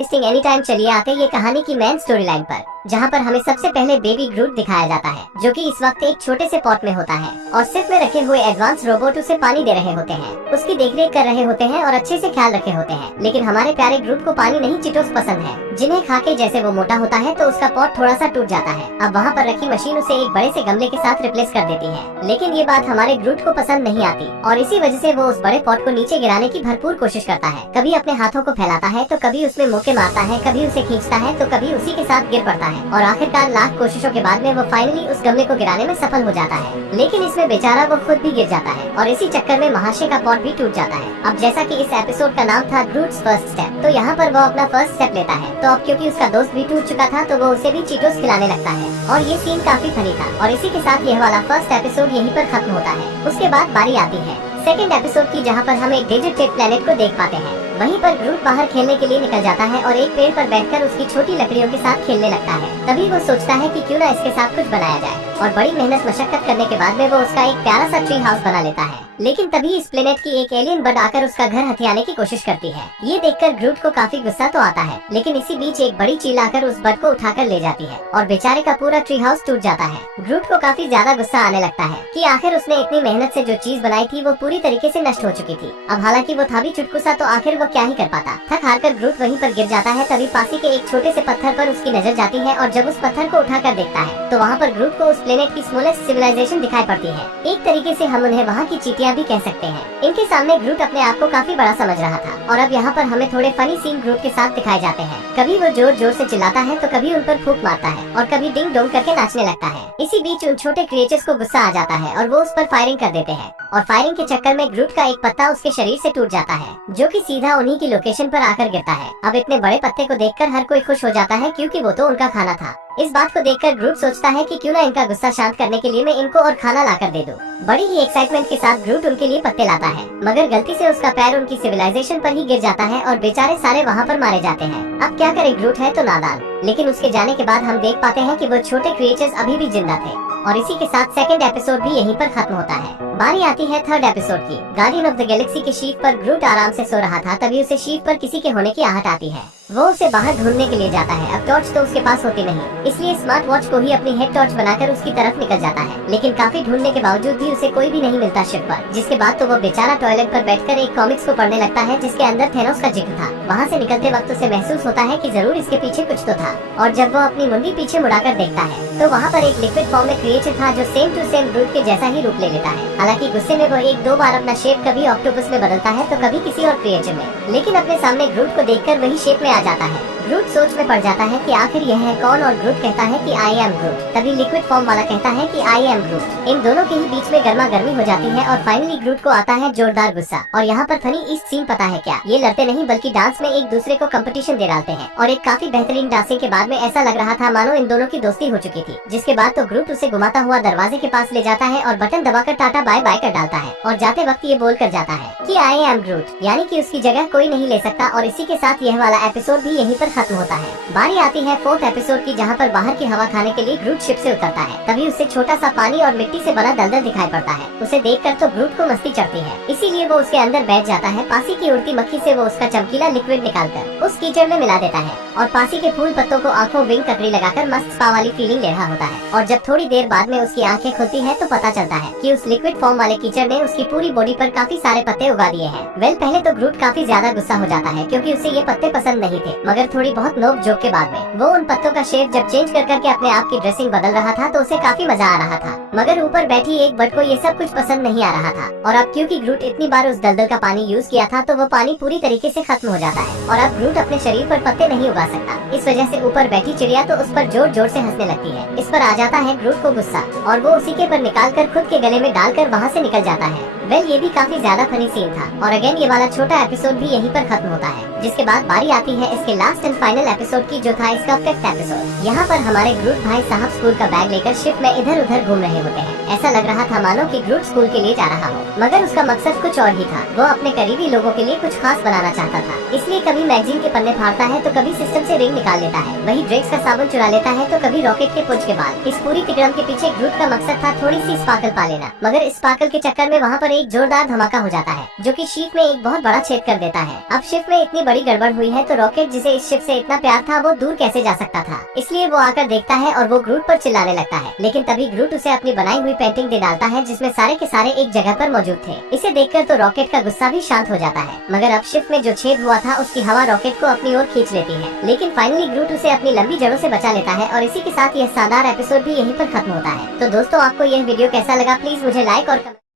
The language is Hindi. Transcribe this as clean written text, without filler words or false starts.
Listing any time. चलिए आते ये कहानी की मेन स्टोरी लाइन पर, जहाँ पर हमें सबसे पहले बेबी ग्रूट दिखाया जाता है, जो कि इस वक्त एक छोटे से पॉट में होता है और सिर्फ में रखे हुए एडवांस रोबोट उसे पानी दे रहे होते हैं, उसकी देखरेख कर रहे होते हैं और अच्छे से ख्याल रखे होते हैं। लेकिन हमारे प्यारे ग्रूट को पानी नहीं चीटोस पसंद है, जिन्हें खा के जैसे वो मोटा होता है तो उसका पॉट थोड़ा सा टूट जाता है। अब वहाँ पर रखी मशीन उसे एक बड़े से गमले के साथ रिप्लेस कर देती है, लेकिन ये बात हमारे ग्रूट को पसंद नहीं आती और इसी वजह से वो उस बड़े पॉट को नीचे गिराने की भरपूर कोशिश करता है। कभी अपने हाथों को फैलाता है तो कभी उसमें मुक्के मारता है, कभी उसे खींचता है तो कभी उसी के साथ गिर पड़ता है और आखिरकार लाख कोशिशों के बाद में वो फाइनली उस गमले को गिराने में सफल हो जाता है। लेकिन इसमें बेचारा वो खुद भी गिर जाता है और इसी चक्कर में महाशय का पॉट भी टूट जाता है। अब जैसा कि इस एपिसोड का नाम था ग्रूट्स फर्स्ट स्टेप, तो यहाँ पर वो अपना फर्स्ट स्टेप लेता है। तो अब क्योंकि उसका दोस्त भी टूट चुका था तो वो उसे भी चीटोस खिलाने लगता है और ये सीन काफी फनी था और इसी के साथ यह वाला फर्स्ट एपिसोड यहीं पर खत्म होता है। उसके बाद बारी आती है सेकंड एपिसोड की, जहाँ पर हम एक डेजर्ट प्लेनेट को देख पाते हैं। वहीं पर ग्रूट बाहर खेलने के लिए निकल जाता है और एक पेड़ पर बैठकर उसकी छोटी लकड़ियों के साथ खेलने लगता है। तभी वो सोचता है कि क्यों ना इसके साथ कुछ बनाया जाए और बड़ी मेहनत मशक्कत करने के बाद में वो उसका एक प्यारा सा ट्री हाउस बना लेता है। लेकिन तभी इस प्लेनेट की एक एलियन बर्ड आकर उसका घर हथियाने की कोशिश करती है। ये देखकर ग्रूट को काफी गुस्सा तो आता है, लेकिन इसी बीच एक बड़ी चील आकर उस बर्ड को उठाकर ले जाती है और बेचारे का पूरा ट्री हाउस टूट जाता है। ग्रूट को काफी ज्यादा गुस्सा आने लगता है कि आखिर उसने इतनी मेहनत से जो चीज बनाई थी वो पूरी तरीके से नष्ट हो चुकी थी। अब हालांकि वो था भी चुटकुसा, तो आखिर वो क्या ही कर पाता। थक हार कर ग्रूट वहीं पर गिर जाता है। तभी पासी के एक छोटे से पत्थर पर उसकी नजर जाती है और जब उस पत्थर को उठाकर देखता है तो वहाँ पर ग्रूट को उस प्लेनेट की स्मॉलेस्ट सिविलाइजेशन दिखाई पड़ती है। एक तरीके से हम उन्हें वहाँ की चींटियां भी कह सकते हैं। इनके सामने ग्रूट अपने आप को काफी बड़ा समझ रहा था और अब यहाँ पर हमें थोड़े फनी सीन ग्रूट के साथ दिखाए जाते हैं। कभी वो जोर जोर से चिल्लाता है तो कभी उन पर फूंक मारता है और कभी डिंग डोंग करके नाचने लगता है। इसी बीच उन छोटे क्रिएचर्स को गुस्सा आ जाता है और वो उस पर फायरिंग कर देते हैं और फायरिंग के चक्कर में ग्रूट का एक पत्ता उसके शरीर से टूट जाता है, जो कि सीधा उन्हीं की लोकेशन पर आकर गिरता है। अब इतने बड़े पत्ते को देखकर हर कोई खुश हो जाता है, क्योंकि वो तो उनका खाना था। इस बात को देखकर ग्रूट सोचता है कि क्यों ना इनका गुस्सा शांत करने के लिए मैं इनको और खाना लाकर दे दूं। बड़ी ही एक्साइटमेंट के साथ ग्रूट उनके लिए पत्ते लाता है, मगर गलती से उसका पैर उनकी सिविलाइजेशन पर ही गिर जाता है और बेचारे सारे वहाँ पर मारे जाते हैं। अब क्या करे, ग्रूट है तो नादान, लेकिन उसके जाने के बाद हम देख पाते हैं कि वो छोटे क्रिएचर्स अभी भी जिंदा थे और इसी के साथ सेकंड एपिसोड भी यहीं पर खत्म होता है। बारी आती है थर्ड एपिसोड की। गार्डियन ऑफ द गैलेक्सी के शीप पर ग्रूट आराम से सो रहा था, तभी उसे शीप पर किसी के होने की आहट आती है। वो उसे बाहर ढूंढने के लिए जाता है। अब टॉर्च तो उसके पास होती नहीं, इसलिए स्मार्ट वॉच को ही अपनी हेड टॉर्च बनाकर उसकी तरफ निकल जाता है, लेकिन काफी ढूंढने के बावजूद भी उसे कोई भी नहीं मिलता शिप पर। जिसके बाद तो वो बेचारा टॉयलेट पर बैठकर एक कॉमिक्स को पढ़ने लगता है, जिसके अंदर थेनोस का जिक्र था। वहाँ से निकलते वक्त उसे महसूस होता है कि जरूर इसके पीछे कुछ तो था, और जब वो अपनी मुंडी पीछे मुड़ाकर देखता है तो वहाँ पर एक लिक्विड फॉर्म में क्रिएचर था, जो सेम टू सेम ग्रूट के जैसा ही रूप ले लेता है। हालांकि गुस्से में वो एक दो बार अपना शेप कभी ऑक्टोपस में बदलता है तो कभी किसी और क्रिएचर में, लेकिन अपने सामने ग्रूट को देखकर वही शेप में आ जाता है। ग्रूट सोच में पड़ जाता है कि आखिर यह है कौन, और ग्रूट कहता है कि आई एम ग्रूट। तभी लिक्विड फॉर्म वाला कहता है कि आई एम ग्रूट। इन दोनों के ही बीच में गर्मा गर्मी हो जाती है और फाइनली ग्रूट को आता है जोरदार गुस्सा। और यहाँ पर फनी इस सीन पता है क्या, ये लड़ते नहीं बल्कि डांस में एक दूसरे को कंपटीशन दे डालते हैं और एक काफी बेहतरीन डांसिंग के बाद में ऐसा लग रहा था मानो इन दोनों की दोस्ती हो चुकी थी। जिसके बाद तो ग्रूट उसे घुमाता हुआ दरवाजे के पास ले जाता है और बटन दबाकर टाटा बाय बाय कर डालता है और जाते वक्त ये बोल कर जाता है कि आई एम ग्रूट, यानी कि उसकी जगह कोई नहीं ले सकता। और इसी के साथ यह वाला एपिसोड भी यहीं पर खत्म होता है। बारी आती है फोर्थ एपिसोड की, जहाँ पर बाहर की हवा खाने के लिए ग्रूट शिप से उतरता है। तभी उसे छोटा सा पानी और मिट्टी से बना दलदल दिखाई पड़ता है। उसे देखकर तो ग्रूट को मस्ती चढ़ती है, इसीलिए वो उसके अंदर बैठ जाता है। पासी की उड़ती मक्खी से वो उसका चमकीला लिक्विड निकालकर उस कीचड़ में मिला देता है और पासी के फूल पत्तों को आंखों विंग ककड़ी लगाकर मस्त स्पा वाली फीलिंग ले रहा होता है। और जब थोड़ी देर बाद में उसकी आंखें खुलती है तो पता चलता है कि उस लिक्विड फॉर्म वाले कीचड़ ने उसकी पूरी बॉडी पर काफी सारे पत्ते उगा दिए हैं। पहले तो ग्रूट काफी ज्यादा गुस्सा हो जाता है, क्योंकि उसे ये पत्ते पसंद नहीं थे, मगर थोड़ी बहुत नोक जोक के बाद में वो उन पत्तों का शेप जब चेंज कर करके अपने आप की ड्रेसिंग बदल रहा था तो उसे काफी मजा आ रहा था। मगर ऊपर बैठी एक बर्ड को ये सब कुछ पसंद नहीं आ रहा था। और अब क्योंकि ग्रूट इतनी बार उस दलदल का पानी यूज किया था तो वो पानी पूरी तरीके से खत्म हो जाता है और अब ग्रूट अपने शरीर पर पत्ते नहीं उगा सकता। इस वजह से ऊपर बैठी चिड़िया तो उस पर जोर जोर से हंसने लगती है। इस पर आ जाता है ग्रूट को गुस्सा और वो उसी के पर निकाल कर खुद के गले में डालकर वहाँ से निकल जाता है। ये भी काफी ज्यादा फनी सीन था और अगेन ये वाला छोटा एपिसोड भी यहीं पर खत्म होता है। जिसके बाद बारी आती है इसके लास्ट एंड फाइनल एपिसोड की, जो था इसका फिफ्थ एपिसोड। यहाँ पर हमारे ग्रूट भाई साहब स्कूल का बैग लेकर शिप में इधर उधर घूम रहे होते हैं। ऐसा लग रहा था मानो कि ग्रूट स्कूल के लिए जा रहा हो, मगर उसका मकसद कुछ और ही था। वो अपने करीबी लोगों के लिए कुछ खास बनाना चाहता था, इसलिए कभी मैगजीन के पन्ने फाड़ता है तो कभी सिस्टम से रिंग निकाल लेता है, वही ड्रेक्स का साबुन चुरा लेता है तो कभी रॉकेट के पुंज के बाल। इस पूरी तिकड़म के पीछे ग्रूट का मकसद था थोड़ी सी स्पार्कल पा लेना, मगर स्पार्कल के चक्कर में वहाँ पर एक जोरदार धमाका हो जाता है जो कि शिप में एक बहुत बड़ा छेद कर देता है। अब शिप में इतनी बड़ी गड़बड़ हुई है तो रॉकेट जिसे इस शिप से इतना प्यार था वो दूर कैसे जा सकता था, इसलिए वो आकर देखता है और वो ग्रूट पर चिल्लाने लगता है। लेकिन तभी ग्रूट उसे अपनी बनाई हुई पेंटिंग दे डालता है जिसमें सारे के सारे एक जगह पर मौजूद थे। इसे देखकर तो रॉकेट का गुस्सा भी शांत हो जाता है, मगर अब शिप में जो छेद हुआ था उसकी हवा रॉकेट को अपनी ओर खींच लेती है। लेकिन फाइनली ग्रूट उसे अपनी लंबी जड़ों से बचा लेता है और इसी के साथ यह शानदार एपिसोड भी यहीं पर खत्म होता है। तो दोस्तों, आपको यह वीडियो कैसा लगा प्लीज मुझे लाइक और